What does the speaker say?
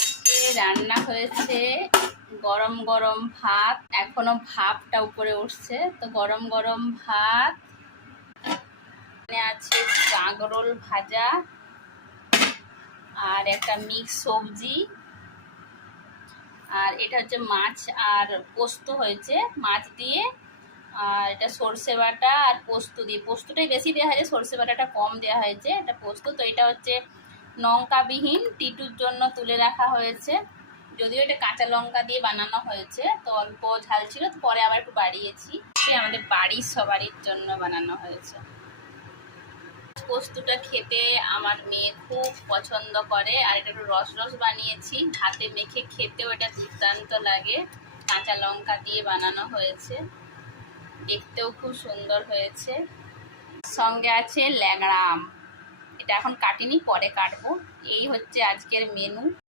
আজকে রান্না হয়েছে গরম গরম ভাত, এখনো ভাপটা উপরে উঠছে। তো গরম গরম ভাত, এখানে আছে কাঁকরোল ভাজা আর একটা মিক্স সবজি, আর এটা হচ্ছে মাছ আর পোস্ত হয়েছে মাছ দিয়ে, আর এটা সর্ষে বাটা আর পোস্ত দিয়ে। পোস্তটাই বেশি দেওয়া হয়েছে, সর্ষে বাটাটা কম দেওয়া হয়েছে। এটা পোস্ত। তো এটা হচ্ছে লঙ্কাবিহীন, টিটুর জন্য তুলে রাখা হয়েছে। যদিও এটা কাঁচা লঙ্কা দিয়ে বানানো হয়েছে, তো অল্প ঝাল ছিল, তো পরে আবার একটু বাড়িয়েছি। আমাদের বাড়ির সবারই জন্য বানানো হয়েছে। পোস্তটা খেতে আমার মেয়ে খুব পছন্দ করে, আর এটা একটু রস রস বানিয়েছি, ভাতে মেখে খেতেও এটা দুর্দান্ত লাগে। কাঁচা লঙ্কা দিয়ে বানানো হয়েছে, দেখতেও খুব সুন্দর হয়েছে। সঙ্গে আছে ল্যাংড়া আম, এটা এখন কাটিনি, পরে কাটবো। এই হচ্ছে আজকের মেনু।